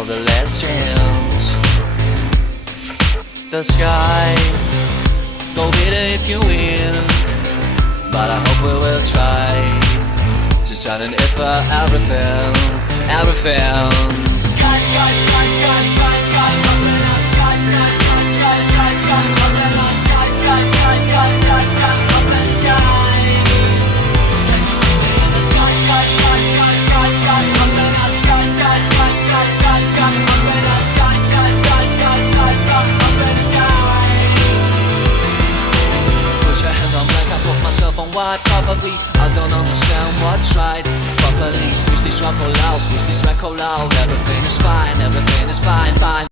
of the last chance. The sky, go get it if you will, but I hope we will try to shine an if everything, everything. Sky, sky, sky, sky, sky, sky, open up, sky, sky, sky, sky, sky, sky, open up, sky, sky, sky, sky, sky, sky, open sky. Can't you see me in the sky, sky, sky, sky, sky, sky, open up, sky, sky, sky, sky, sky, sky, open up, sky, sky, sky, sky, sky, sky, open sky. Put your hands on black, I put myself on white. Probably I don't understand what's right. Properly, switch this record loud, switch this record loud. Everything is fine, fine.